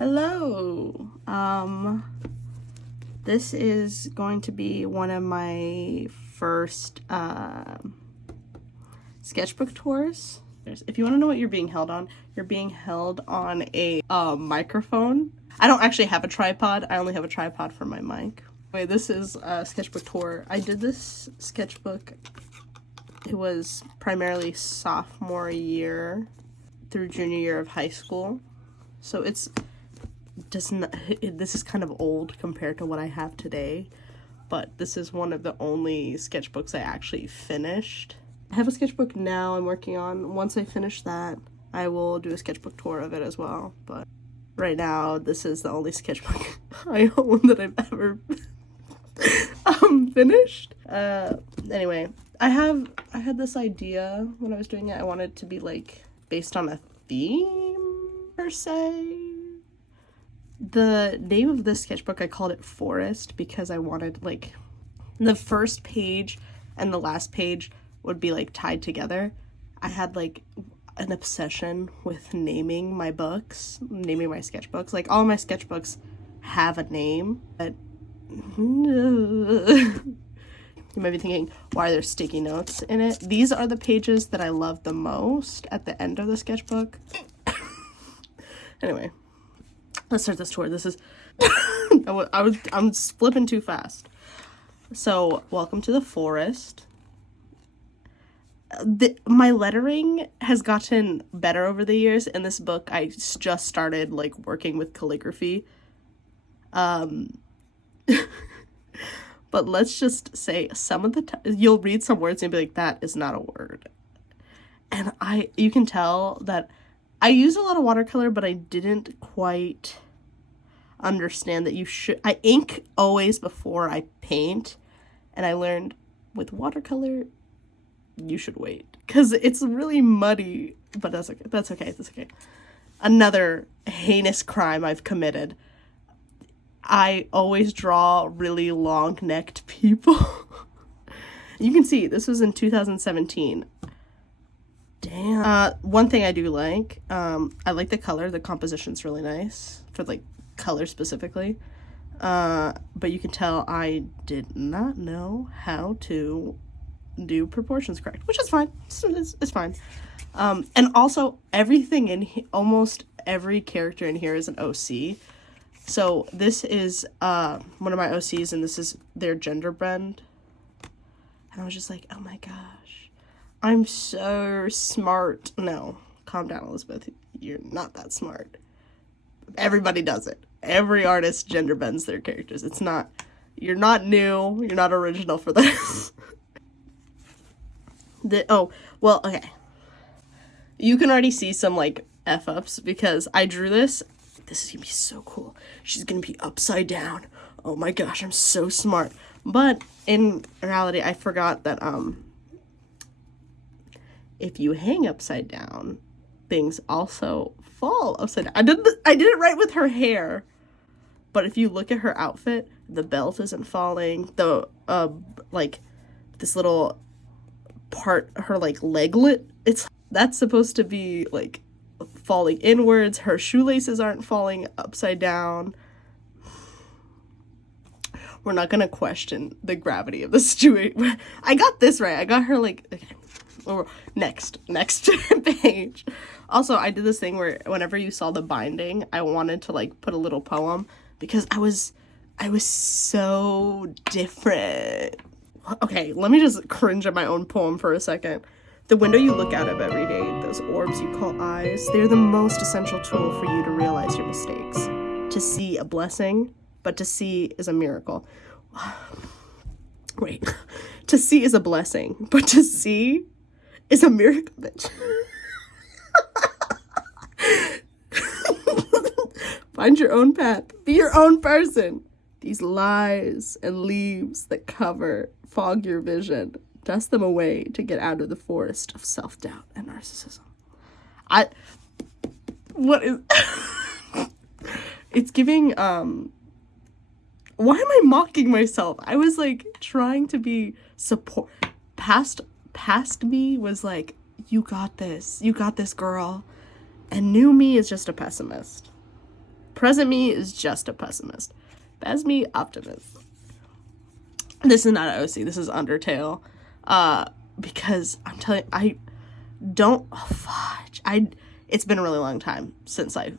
Hello. This is going to be one of my first sketchbook tours. If you want to know what you're being held on, you're being held on a microphone. I don't actually have a tripod. I only have a tripod for my mic. Anyway, this is a sketchbook tour. I did this sketchbook. It was primarily sophomore year through junior year of high school. So this is kind of old compared to what I have today, but this is one of the only sketchbooks I actually finished. I have a sketchbook now I'm working on. Once I finish that, I will do a sketchbook tour of it as well, but right now this is the only sketchbook I own that I've ever finished. Anyway, I had this idea when I was doing it. I wanted it to be like based on a theme per se. The name of this sketchbook, I called it Forest because I wanted, like, the first page and the last page would be, like, tied together. I had, like, an obsession with naming my books, naming my sketchbooks. Like, all my sketchbooks have a name, but you might be thinking, why are there sticky notes in it? These are the pages that I love the most at the end of the sketchbook. Anyway. Let's start this tour. This is I'm flipping too fast. So, welcome to the forest. My lettering has gotten better over the years. In this book, I just started like working with calligraphy. But let's just say some of the you'll read some words and be like, that is not a word. And you can tell that I use a lot of watercolor, but I didn't quite understand that I ink always before I paint, and I learned with watercolor, you should wait, because it's really muddy, but that's okay. Another heinous crime I've committed. I always draw really long-necked people. You can see, this was in 2017. Damn. One thing I do like, I like the color. The composition's really nice for like color specifically. But you can tell I did not know how to do proportions correct, which is fine. It's fine. And also everything in almost every character in here is an OC. So this is one of my OCs, and this is their gender blend. And I was just like, oh my gosh. I'm so smart. No, calm down, Elizabeth. You're not that smart. Everybody does it. Every artist gender bends their characters. You're not new. You're not original for this. Okay. You can already see some, like, F-ups because I drew this. This is gonna be so cool. She's gonna be upside down. Oh my gosh, I'm so smart. But in reality, I forgot that, if you hang upside down, things also fall upside down. I did it right with her hair, but if you look at her outfit, the belt isn't falling. The like this little part, her like leglet, that's supposed to be like falling inwards. Her shoelaces aren't falling upside down. We're not gonna question the gravity of the situation. I got this right. I got her like. Okay. Or next page. Also, I did this thing where whenever you saw the binding, I wanted to like put a little poem because I was so different. Okay, let me just cringe at my own poem for a second. The window you look out of every day, those orbs you call eyes, they're the most essential tool for you to realize your mistakes. To see a blessing, but to see is a miracle. Wait. To see is a blessing, but to see is a miracle, bitch. Find your own path. Be your own person. These lies and leaves that fog your vision. Dust them away to get out of the forest of self-doubt and narcissism. It's giving, why am I mocking myself? I was like trying to be support. Past me was like, you got this, girl. And new me is just a pessimist. Present me is just a pessimist. Past me, optimist. This is not an OC. This is Undertale. Because I'm telling you, I don't... Oh, fudge. It's been a really long time since I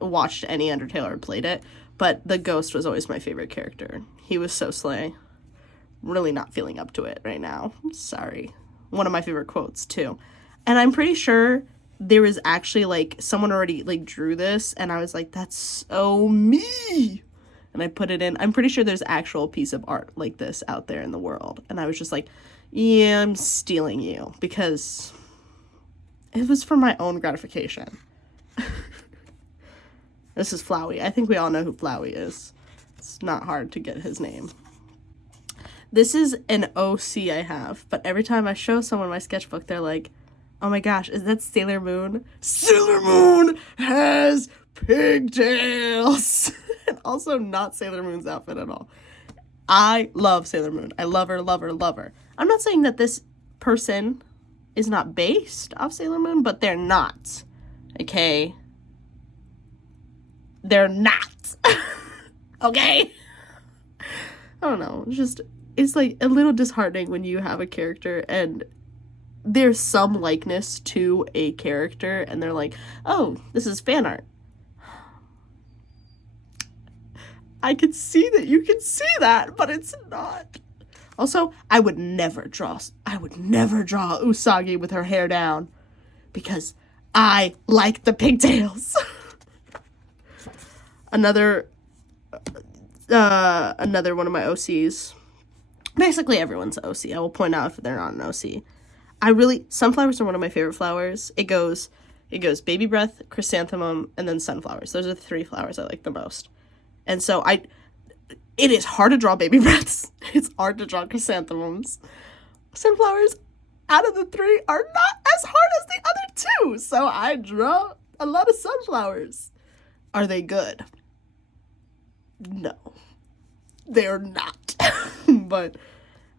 watched any Undertale or played it. But the ghost was always my favorite character. He was so slay. Really not feeling up to it right now. Sorry. One of my favorite quotes, too. And I'm pretty sure there was actually, like, someone already, like, drew this. And I was like, that's so me. And I put it in. I'm pretty sure there's actual piece of art like this out there in the world. And I was just like, yeah, I'm stealing you. Because it was for my own gratification. This is Flowey. I think we all know who Flowey is. It's not hard to get his name. This is an OC I have. But every time I show someone my sketchbook, they're like, oh my gosh, is that Sailor Moon? Sailor Moon has pigtails. And also not Sailor Moon's outfit at all. I love Sailor Moon. I love her, love her, love her. I'm not saying that this person is not based off Sailor Moon, but they're not. Okay? They're not. Okay? I don't know. It's like a little disheartening when you have a character and there's some likeness to a character and they're like, oh, this is fan art. I can see that you can see that, but it's not. Also, I would never draw Usagi with her hair down because I like the pigtails. Another one of my OCs. Basically everyone's OC. I will point out if they're not an OC. Sunflowers are one of my favorite flowers. It goes baby breath, chrysanthemum, and then sunflowers. Those are the 3 flowers I like the most. And so it is hard to draw baby breaths. It's hard to draw chrysanthemums. Sunflowers, out of the 3, are not as hard as the other 2. So I draw a lot of sunflowers. Are they good? No. They're not. But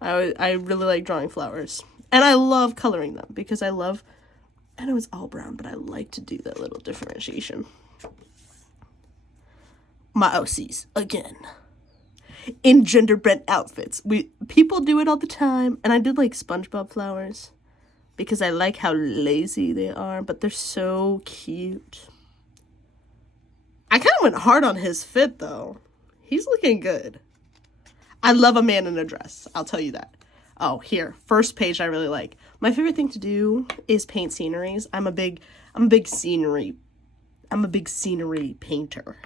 I really like drawing flowers. And I love coloring them because I know it's all brown, but I like to do that little differentiation. My OCs, again. In gender-bent outfits. People do it all the time. And I did like SpongeBob flowers. Because I like how lazy they are. But they're so cute. I kind of went hard on his fit, though. He's looking good. I love a man in a dress. I'll tell you that. Oh, here. First page I really like. My favorite thing to do is paint sceneries. I'm a big scenery painter.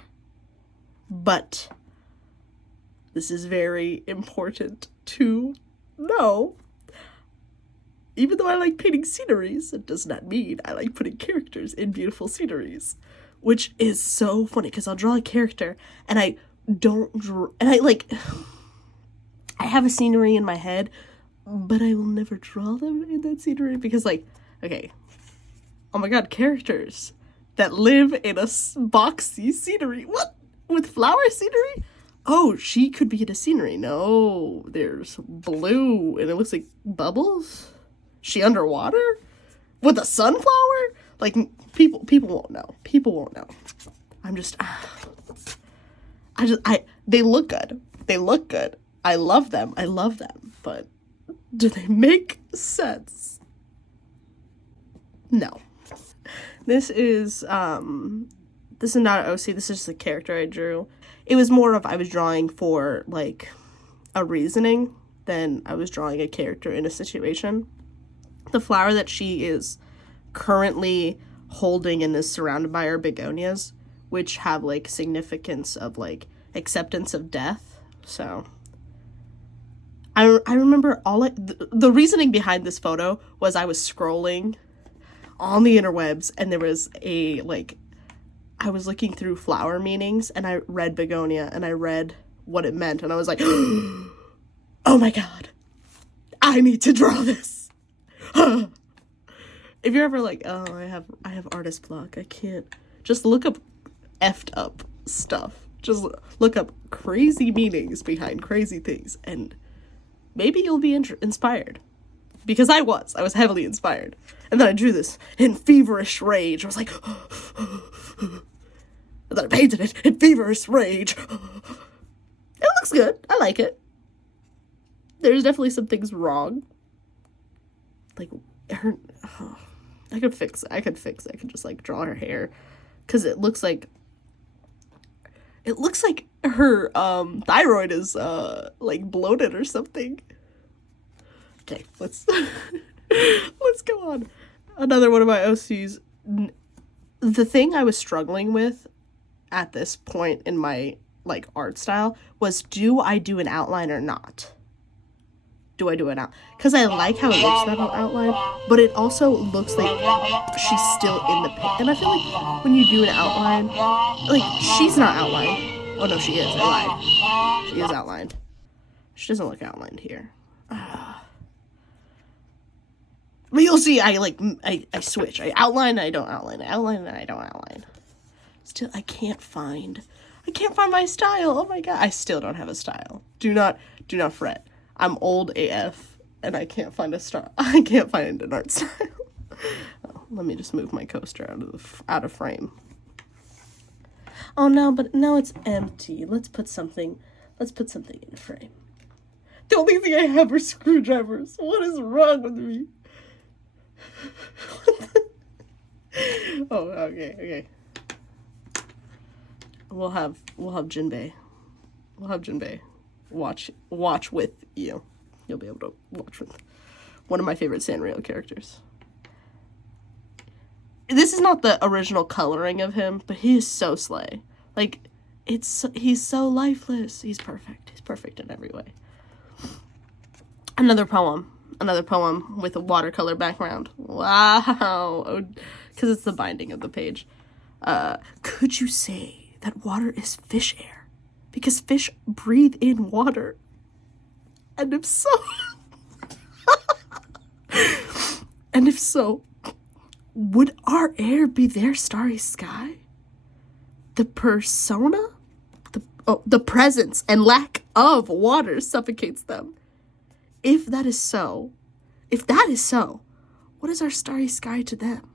But this is very important to know. Even though I like painting sceneries, it does not mean I like putting characters in beautiful sceneries. Which is so funny, because I'll draw a character, and I have a scenery in my head, but I will never draw them in that scenery, because, okay, oh my god, characters that live in a boxy scenery, what? With flower scenery? Oh, she could be in a scenery. No, there's blue, and it looks like bubbles? She underwater? With a sunflower? Like, people won't know. People won't know. They look good. They look good. I love them. But do they make sense? No. This is not an OC. This is just a character I drew. It was more of I was drawing for, like, a reasoning than I was drawing a character in a situation. The flower that she is currently holding and is surrounded by are begonias, which have, like, significance of, like, acceptance of death. So I remember the reasoning behind this photo was I was scrolling on the interwebs and there was I was looking through flower meanings and I read begonia and I read what it meant and I was like, oh my god, I need to draw this. If you're ever like, oh, I have artist block, I can't, just look up effed up stuff. Just look up crazy meanings behind crazy things and maybe you'll be inspired. Because I was heavily inspired. And then I drew this in feverish rage. I was like, but then I painted it in feverish rage. It looks good. I like it. There's definitely some things wrong. Like, her... Oh, I could fix it. I could just, like, draw her hair. Because it looks like her, thyroid is, like, bloated or something. Okay, let's go on. Another one of my OCs. The thing I was struggling with at this point in my, like, art style was, do I do an outline or not? Do I do it out? Because I like how it looks that outline, but it also looks like she's still in the paint. And I feel like when you do an outline, like, she's not outlined. Oh, no, she is. I lied. She is outlined. She doesn't look outlined here. But you'll see, I switch. I outline, I don't outline. I outline, and I don't outline. Still, I can't find my style. Oh my god. I still don't have a style. Do not fret. I'm old AF, and I can't find a style. I can't find an art style. Oh, let me just move my coaster out of frame. Oh no, but now it's empty. Let's put something in frame. The only thing I have are screwdrivers. What is wrong with me? Oh, okay. We'll have Jinbei. Watch with you. You'll be able to watch with one of my favorite Sanrio characters. This is not the original coloring of him, but he is so slay. Like, he's so lifeless. He's perfect. He's perfect in every way. Another poem with a watercolor background. Wow. Because it's the binding of the page. Could you say that water is fish air? Because fish breathe in water. And if so, would our air be their starry sky? The persona? The presence and lack of water suffocates them. If that is so, what is our starry sky to them?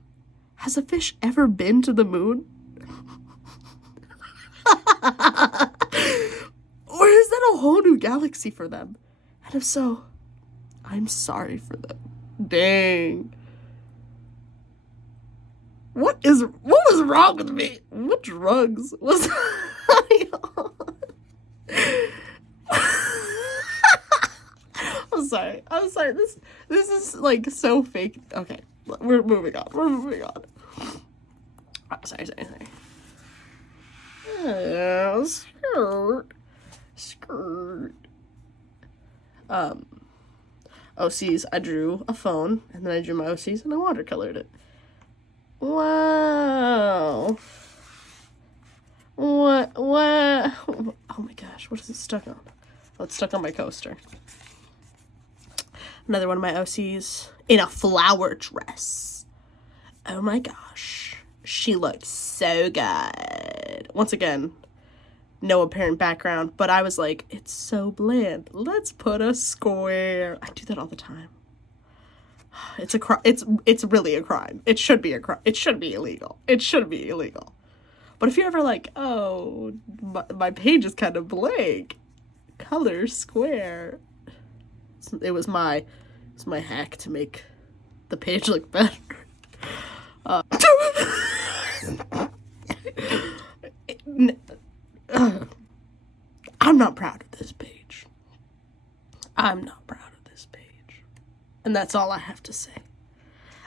Has a fish ever been to the moon? Or is that a whole new galaxy for them? And if so, I'm sorry for them. Dang. What was wrong with me? What drugs was I on? I'm sorry. This is like so fake. Okay, we're moving on. Oh, sorry. Skirt. OCs, I drew a phone, and then I drew my OCs, and I watercolored it. Wow. What? Oh my gosh, what is it stuck on? Oh, it's stuck on my coaster. Another one of my OCs in a flower dress. Oh my gosh. She looks so good. Once again, no apparent background, but I was like, it's so bland. Let's put a square. I do that all the time. It's really a crime. It should be a crime. It should be illegal. But if you're ever like, oh, my page is kind of blank, color square. It was my hack to make the page look better. I'm not proud of this page. And that's all I have to say.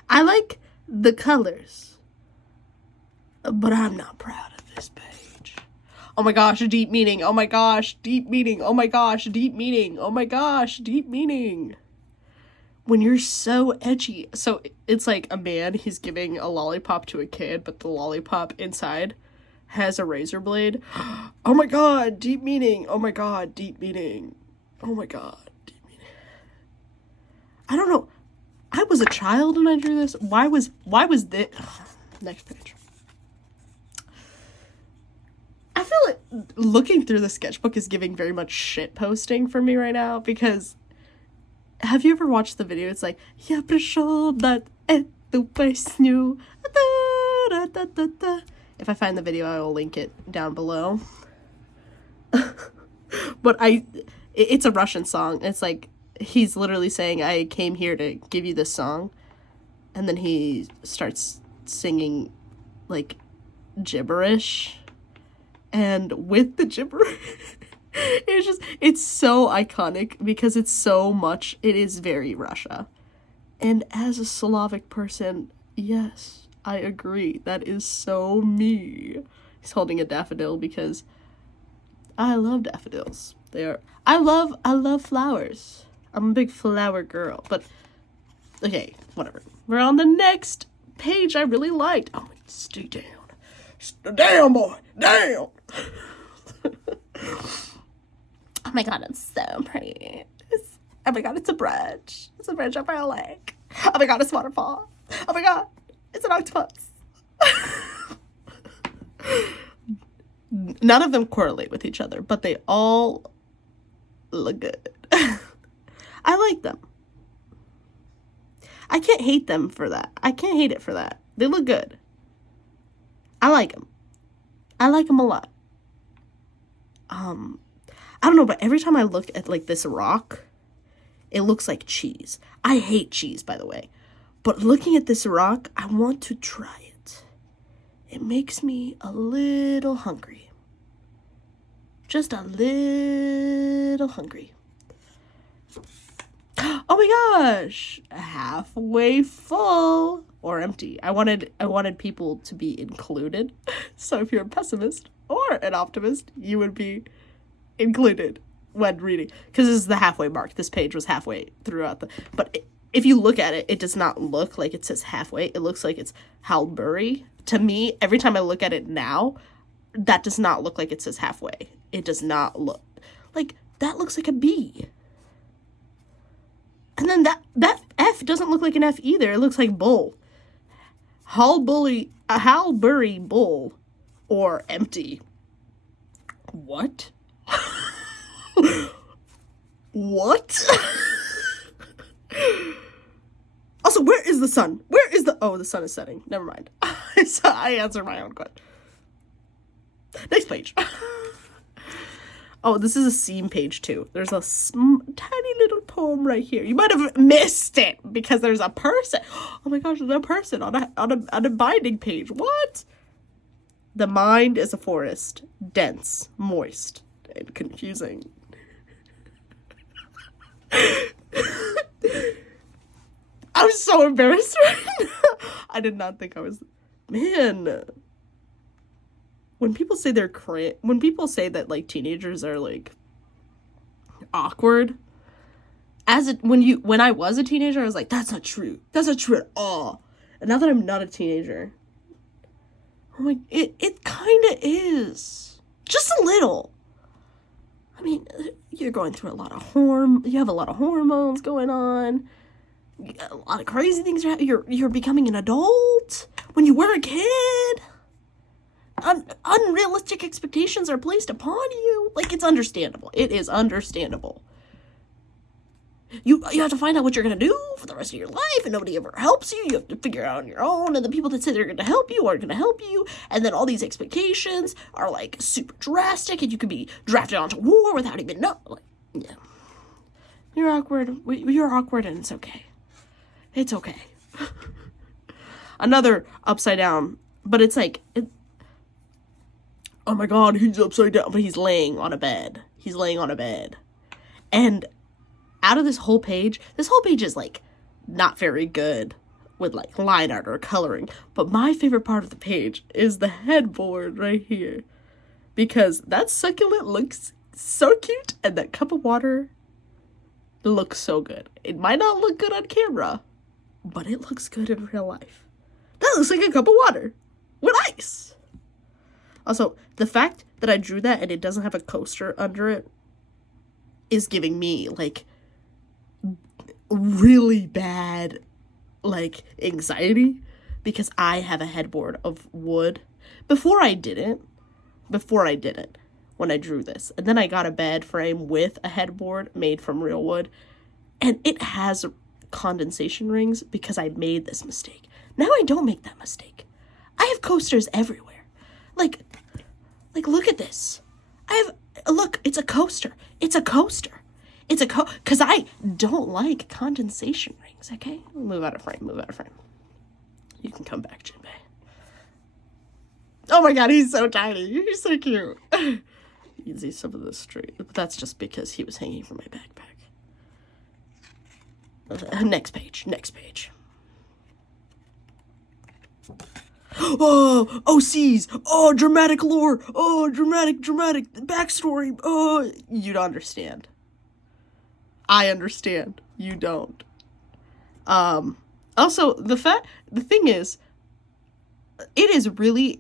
I like the colors, but I'm not proud of this page. Oh my gosh, deep meaning. Oh my gosh, deep meaning. Oh my gosh, deep meaning. Oh my gosh, deep meaning. When you're so edgy. So it's like a man, he's giving a lollipop to a kid, but the lollipop inside has a razor blade. Oh my god, deep meaning. Oh my god, deep meaning. Oh my god, deep meaning. I don't know. I was a child when I drew this. Why was this? Next page. I feel like looking through the sketchbook is giving very much shit posting for me right now, because have you ever watched the video? It's like, я пришел дать эту песню. If I find the video, I will link it down below. But it's a Russian song. It's like, he's literally saying, I came here to give you this song. And then he starts singing, like, gibberish. And with the gibberish, it's so iconic because it's so much, it is very Russia. And as a Slavic person, yes, I agree. That is so me. He's holding a daffodil because I love daffodils. I love flowers. I'm a big flower girl. But, okay, whatever. We're on the next page I really liked. Oh, stay down. Stay down, boy. Down. Oh my god, it's so pretty. Oh my god, it's a bridge. It's a bridge over a lake. Oh my god, it's a waterfall. Oh my god, it's an octopus. None of them correlate with each other, but they all look good. I like them. I can't hate them for that. I can't hate it for that. They look good. I like them. I like them a lot. I don't know, but every time I look at, like, this rock, it looks like cheese. I hate cheese, by the way. But looking at this rock, I want to try it. It makes me a little hungry. Just a little hungry. Oh my gosh! Halfway full or empty. I wanted people to be included. So if you're a pessimist or an optimist, you would be included when reading. Because this is the halfway mark. This page was halfway throughout but if you look at it, it does not look like it says halfway. It looks like it's Halbury. To me, every time I look at it now, that does not look like it says halfway. It does not look like that. Looks like a B. And then that F doesn't look like an F either. It looks like bull. Halbury bull or empty. What? What? Also, where is the sun? Where is the sun is setting. Never mind. I answered my own question. Next page. Oh, this is a seam page too. There's a tiny little poem right here. You might have missed it because there's a person. Oh my gosh, there's a person on a binding page. What? The mind is a forest, dense, moist, and confusing. I'm so embarrassed right now. I did not think I was. Man. When people say when people say that, like, teenagers are, like, awkward, when I was a teenager, I was like, that's not true. That's not true at all. And now that I'm not a teenager, I'm like, it kind of is. Just a little. I mean, you're going through you have a lot of hormones going on. A lot of crazy things. You're becoming an adult. When you were a kid, unrealistic expectations are placed upon you. Like, it's understandable. It is understandable. You have to find out what you're going to do for the rest of your life, and nobody ever helps you. You have to figure it out on your own, and the people that say they're going to help you aren't going to help you, and then all these expectations are, like, super drastic, and you could be drafted onto war without even knowing. Like, yeah. You're awkward. You're awkward, and it's okay. It's okay. Another upside down, but it's like, oh my god, he's upside down, but he's laying on a bed. He's laying on a bed. And out of this whole page is, like, not very good with, like, line art or coloring. But my favorite part of the page is the headboard right here. Because that succulent looks so cute, and that cup of water looks so good. It might not look good on camera, but it looks good in real life. That looks like a cup of water with ice. Also, the fact that I drew that and it doesn't have a coaster under it is giving me, like, really bad, like, anxiety, because I have a headboard of wood. Before I didn't, when I drew this. And then I got a bed frame with a headboard made from real wood, and it has condensation rings because I made this mistake. Now I don't make that mistake. I have coasters everywhere. Like, look at this. Look, it's a coaster. It's a coaster. Because I don't like condensation rings, okay? Move out of frame. You can come back, Jinbei. Oh my god, he's so tiny. He's so cute. You can see some of the street. But that's just because he was hanging from my backpack. Next page. Oh, OCs. Oh, dramatic lore. Oh, dramatic backstory. Oh, you don't understand. I understand. You don't. Also, the thing is, it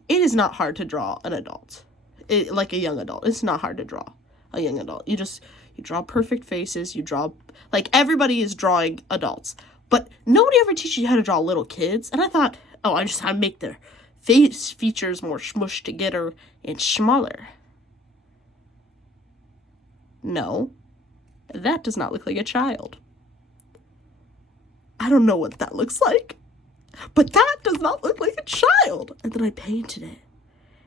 is not hard to draw an adult. Like a young adult. It's not hard to draw a young adult. You draw perfect faces. You draw, like, everybody is drawing adults. But nobody ever teaches you how to draw little kids. And I thought, I just how to make their face features more smushed together and smaller. No. That does not look like a child. I don't know what that looks like. But that does not look like a child. And then I painted it.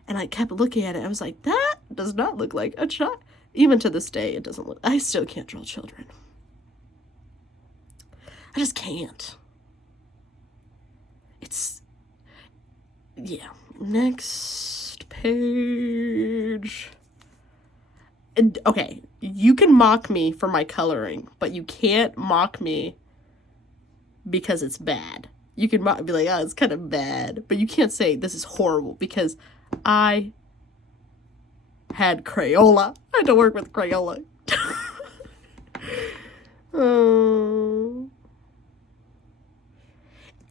And I kept looking at it. I was like, that does not look like a child. Even to this day, it doesn't look... I still can't draw children. I just can't. It's... Yeah. Next page. Okay. You can mock me for my coloring, but you can't mock me because it's bad. You can be like, it's kind of bad. But you can't say this is horrible because I had Crayola. I had to work with Crayola.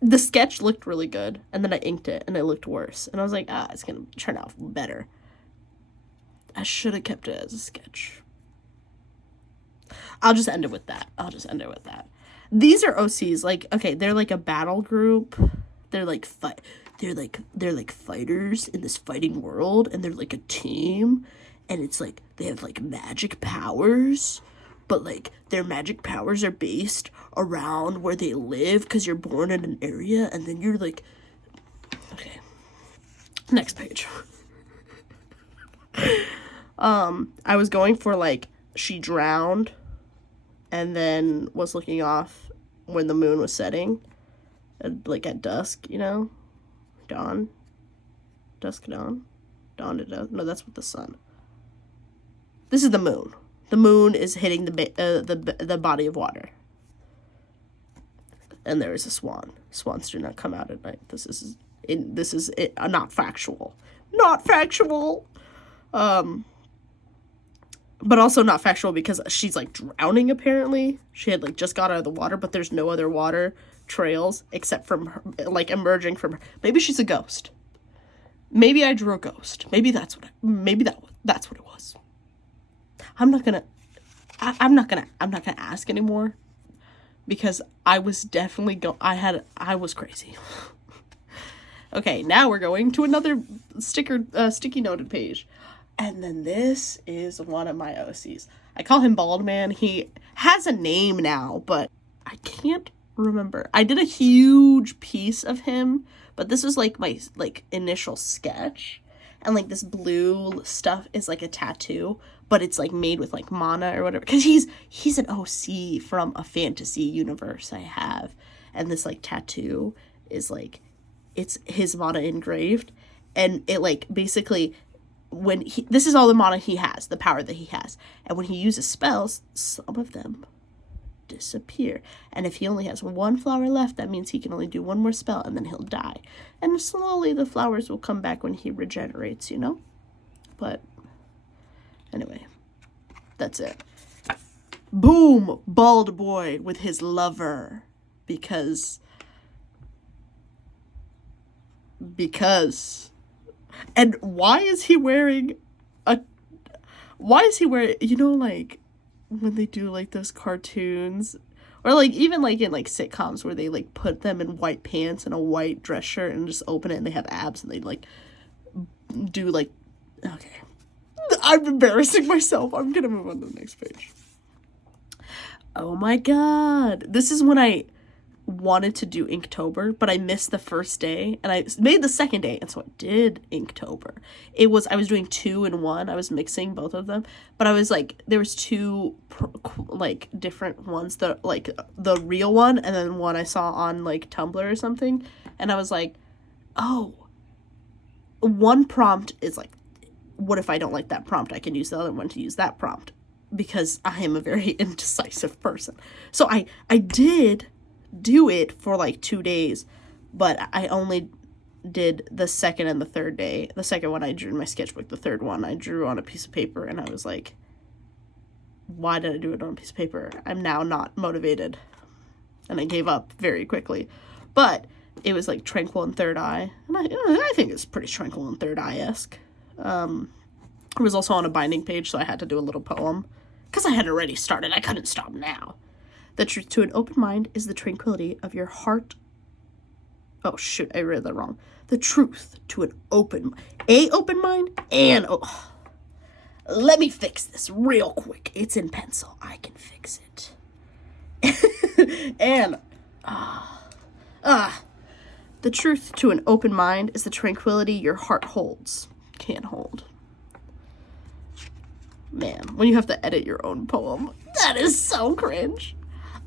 The sketch looked really good. And then I inked it and it looked worse. And I was like, it's going to turn out better. I should have kept it as a sketch. I'll just end it with that. These are OCs, like, okay, they're like a battle group. They're like fighters in this fighting world, and they're like a team, and it's like they have like magic powers, but like their magic powers are based around where they live because you're born in an area, and then you're like, okay, next page. I was going for like she drowned and then was looking off when the moon was setting, like at dusk, you know, dawn to dusk. No, that's with the sun. This is the moon. The moon is hitting the body of water, and there is a swan. Swans do not come out at night. This is not factual. But also not factual because she's like drowning apparently. She had like just got out of the water, but there's no other water trails except from her, like emerging from her. Maybe she's a ghost. Maybe I drew a ghost. Maybe that's what it was. I'm not gonna ask anymore because I was definitely I was crazy. Okay, now we're going to another sticky noted page. And then this is one of my OCs. I call him Bald Man. He has a name now, but I can't remember. I did a huge piece of him, but this was like my like initial sketch. And like this blue stuff is like a tattoo, but it's like made with like mana or whatever. Because he's an OC from a fantasy universe I have. And this like tattoo is like, it's his mana engraved. And it like basically... this is all the mana he has, the power that he has. And when he uses spells, some of them disappear. And if he only has one flower left, that means he can only do one more spell and then he'll die. And slowly the flowers will come back when he regenerates, you know? But anyway, that's it. Boom! Bald boy with his lover. Because... And why is he wearing, you know, like, when they do, like, those cartoons, or, like, even, like, in, like, sitcoms where they, like, put them in white pants and a white dress shirt and just open it and they have abs and they, like, do, like, okay. I'm embarrassing myself. I'm gonna move on to the next page. Oh my god. This is when wanted to do Inktober, but I missed the first day, and I made the second day, and so I did Inktober. I was doing 2 in 1. I was mixing both of them, but I was like, there was 2 like different ones, that like the real one, and then one I saw on like Tumblr or something, and I was like, oh, one prompt is like, what if I don't like that prompt? I can use the other one to use that prompt, because I am a very indecisive person. So I did do it for like 2 days, but I only did the second and the third day. The second one I drew in my sketchbook. The third one I drew on a piece of paper, and I was like, why did I do it on a piece of paper? I'm now not motivated. And I gave up very quickly. But it was like Tranquil and Third Eye, and I think it's pretty Tranquil and Third Eye-esque. It was also on a binding page, so I had to do a little poem, because I had already started. I couldn't stop now. The truth to an open mind is the tranquility of your heart. Oh, shoot, I read that wrong. The truth to an open mind and... Oh, let me fix this real quick. It's in pencil. I can fix it. And... the truth to an open mind is the tranquility your heart holds. Can't hold. Man, when you have to edit your own poem, that is so cringe.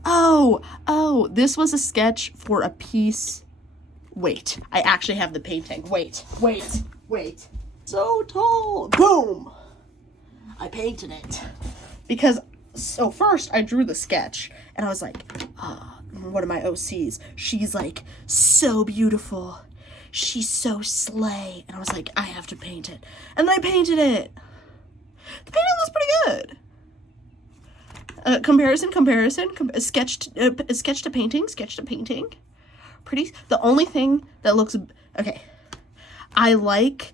Oh, this was a sketch for a piece. Wait, I actually have the painting. Wait. So tall. Boom. I painted it. Because, so first I drew the sketch, and I was like, one of my OCs, she's like so beautiful. She's so slay. And I was like, I have to paint it. And then I painted it. The painting looks pretty good. Comparison, sketch to painting. Pretty. The only thing that looks, okay, I like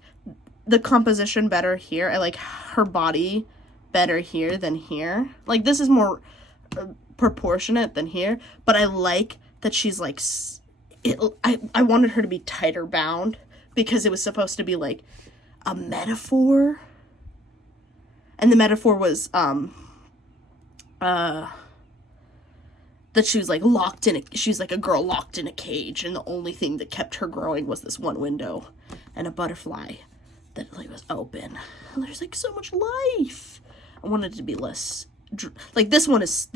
the composition better here. I like her body better here than here. Like, this is more proportionate than here, but I like that she's like, I wanted her to be tighter bound, because it was supposed to be like a metaphor, and the metaphor was that she was like she's like a girl locked in a cage, and the only thing that kept her growing was this one window and a butterfly that like was open, and there's like so much life. I wanted it to be less like this one is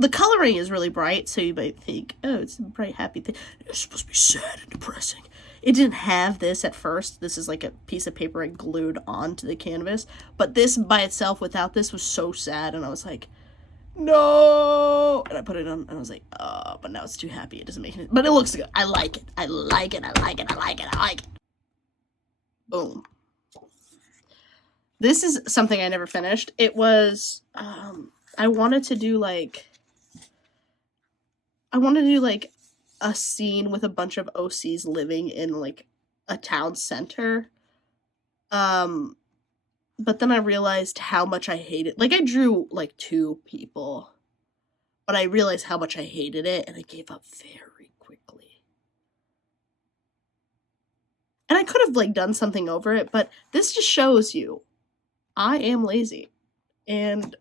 the coloring is really bright, so you might think, oh, it's a bright happy thing. It's supposed to be sad and depressing. It didn't have this at first. This is like a piece of paper I glued onto the canvas, but this by itself without this was so sad, and I was like, no, and I put it on, and I was like, oh, but now it's too happy. It doesn't make it, but it looks good. I like it. Boom. This is something I never finished. It was, I wanted to do like a scene with a bunch of OCs living in like a town center. But then I realized how much I hated, like I drew like 2 people, but I realized how much I hated it, and I gave up very quickly. And I could have like done something over it, but this just shows you I am lazy. And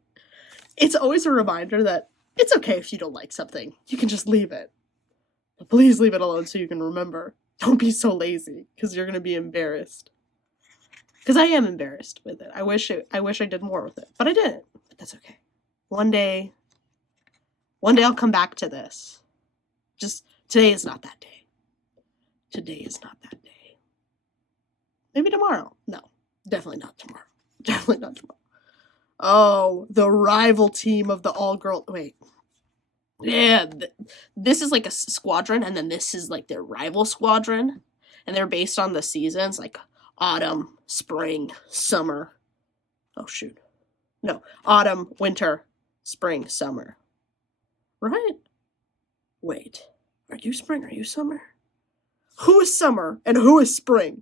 it's always a reminder that it's okay if you don't like something. You can just leave it. But please leave it alone so you can remember. Don't be so lazy, because you're going to be embarrassed. Because I am embarrassed with it. I wish I did more with it. But I didn't. But that's okay. One day I'll come back to this. Just, today is not that day. Today is not that day. Maybe tomorrow. No, definitely not tomorrow. Definitely not tomorrow. Oh, the rival team of the all-girl... Wait. Yeah, this is like a squadron, and then this is like their rival squadron. And they're based on the seasons, like autumn, spring, summer. Oh, shoot. No, autumn, winter, spring, summer. Right? Wait. Are you spring? Are you summer? Who is summer, and who is spring?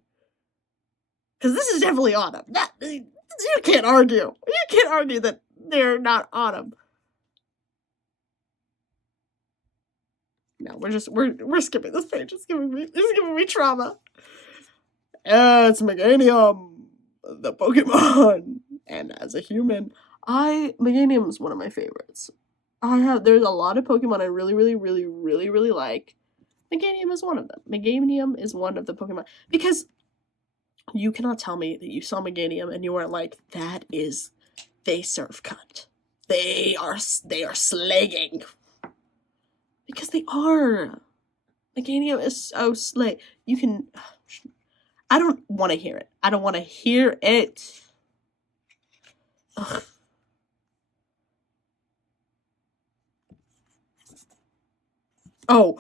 Because this is definitely autumn. You can't argue. You can't argue that they're not autumn. No, we're skipping this page. It's giving me trauma. It's Meganium, the Pokemon. And as a human, Meganium is one of my favorites. There's a lot of Pokemon I really, really, really, really, really like. Meganium is one of them. Meganium is one of the Pokemon. Because you cannot tell me that you saw Meganium and you weren't like, they serve cunt. They are slagging. Because they are. Meganium is so slay. You can... I don't want to hear it. I don't want to hear it. Ugh. Oh,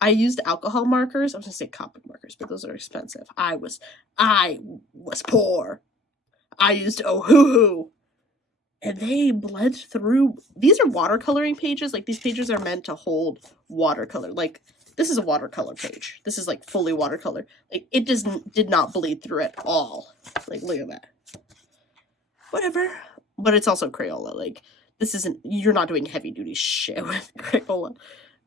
I used alcohol markers. I was gonna say Copic markers, but those are expensive. I was poor. I used Ohuhu. And they bled through. These are watercoloring pages. Like, these pages are meant to hold watercolor. Like, this is a watercolor page. This is, like, fully watercolor. Like, it did not bleed through at all. Like, look at that. Whatever. But it's also Crayola. Like, this isn't, you're not doing heavy duty shit with Crayola.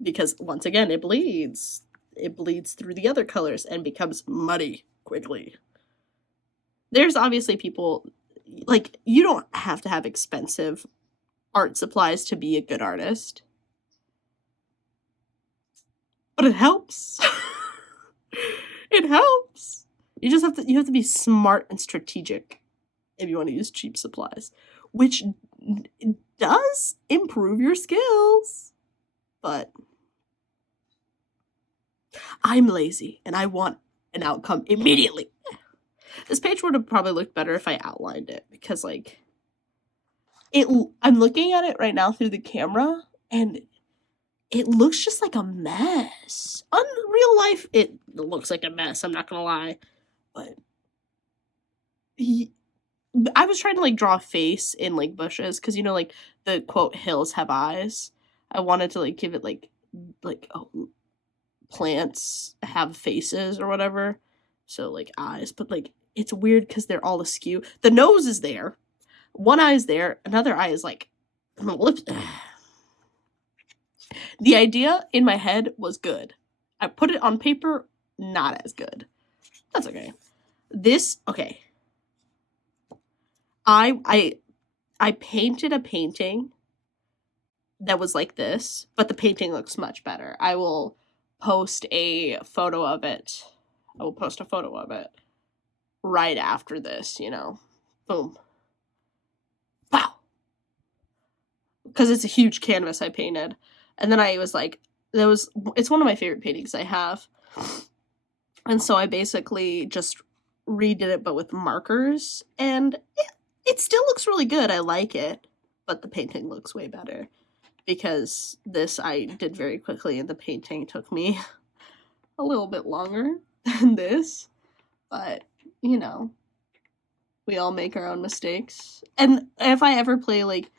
Because, once again, it bleeds. It bleeds through the other colors and becomes muddy quickly. There's obviously people, like, you don't have to have expensive art supplies to be a good artist. But it helps. It helps. You have to be smart and strategic if you want to use cheap supplies, which does improve your skills. But I'm lazy and I want an outcome immediately. This page would have probably looked better if I outlined it, because, like, I'm looking at it right now through the camera and it looks just like a mess. On real life, it looks like a mess, I'm not gonna lie. But I was trying to, like, draw a face in, like, bushes, because, you know, like, the quote, hills have eyes. I wanted to, like, give it, like, oh, plants have faces or whatever. So, like, eyes. But, like, it's weird because they're all askew. The nose is there. One eye is there. Another eye is, like, on the lips. The idea in my head was good. I put it on paper, not as good. That's okay. Okay. I painted a painting that was like this, but the painting looks much better. I will post a photo of it. Right after this, you know. Boom. Wow. Because it's a huge canvas I painted. And then I was like, it's one of my favorite paintings I have. And so I basically just redid it, but with markers. And it still looks really good. I like it. But the painting looks way better. Because this I did very quickly, and the painting took me a little bit longer than this. But, you know, we all make our own mistakes. And if I ever play, like,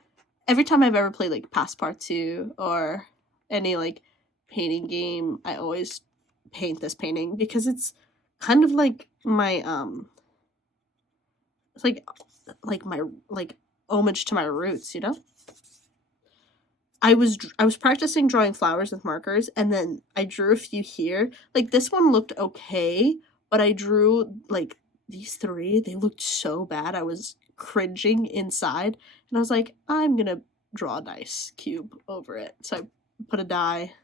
every time I've ever played, like, Passepartout or any, like, painting game, I always paint this painting because it's kind of like my, it's like my, like, homage to my roots, you know? I was practicing drawing flowers with markers, and then I drew a few here. Like, this one looked okay, but I drew, like, these three. They looked so bad. I was cringing inside, and I was like, I'm gonna draw a dice cube over it. So I put a die,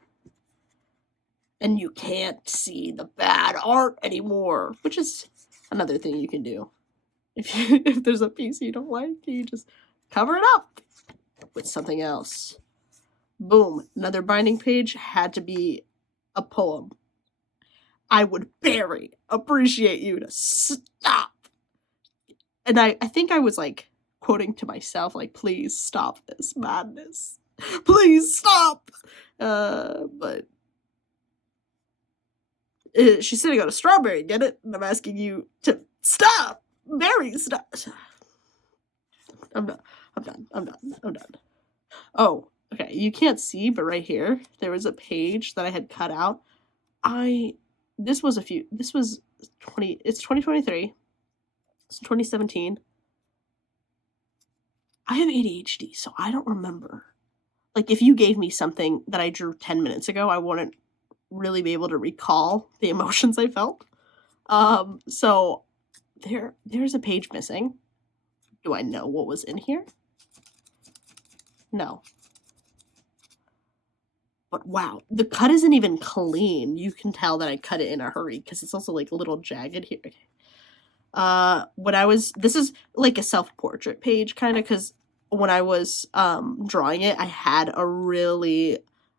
and you can't see the bad art anymore, which is another thing you can do. If there's a piece you don't like, you just cover it up with something else. Boom. Another binding page had to be a poem. I would very appreciate you to stop. And I think I was, like, quoting to myself, like, please stop this madness. Please stop. But she's sitting on a strawberry, get it? And I'm asking you to stop. Very stop. I'm done. Oh. Okay, you can't see, but right here, there was a page that I had cut out. It's 2023. It's 2017. I have ADHD, so I don't remember. Like, if you gave me something that I drew 10 minutes ago, I wouldn't really be able to recall the emotions I felt. So there's a page missing. Do I know what was in here? No. But wow, the cut isn't even clean. You can tell that I cut it in a hurry because it's also like a little jagged here. This is like a self-portrait page kind of, because when I was drawing it, I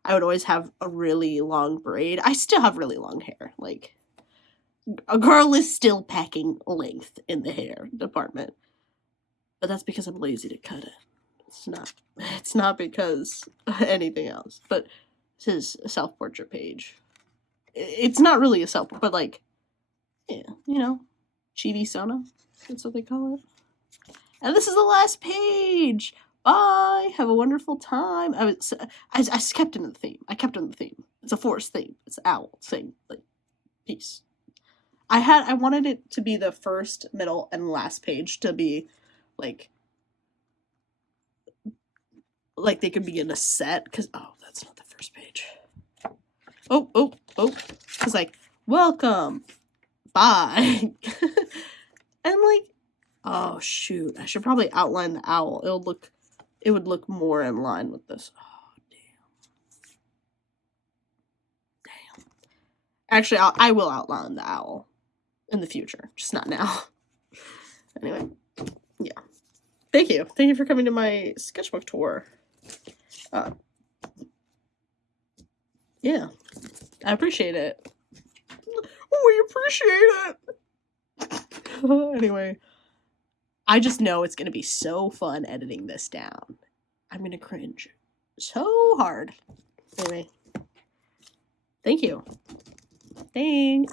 would always have a really long braid. I still have really long hair. Like, a girl is still packing length in the hair department. But that's because I'm lazy to cut it. It's not because anything else. But this is a self-portrait page. It's not really a self, but like, yeah, you know, chibi Sona. That's what they call it. And this is the last page. Bye. Have a wonderful time. I kept in the theme. I kept in the theme. It's a forest theme. It's an owl thing. Like, peace. I wanted it to be the first, middle, and last page to be like they could be in a set, because that's not the first page. It's like, welcome, bye. And like, oh shoot, I should probably outline the owl. It would look more in line with this. Oh damn. Actually, I will outline the owl in the future, just not now. Anyway, yeah. Thank you for coming to my sketchbook tour. Yeah, I appreciate it. We appreciate it. Anyway, I just know it's gonna be so fun editing this down. I'm gonna cringe so hard. Anyway, thank you. Thanks.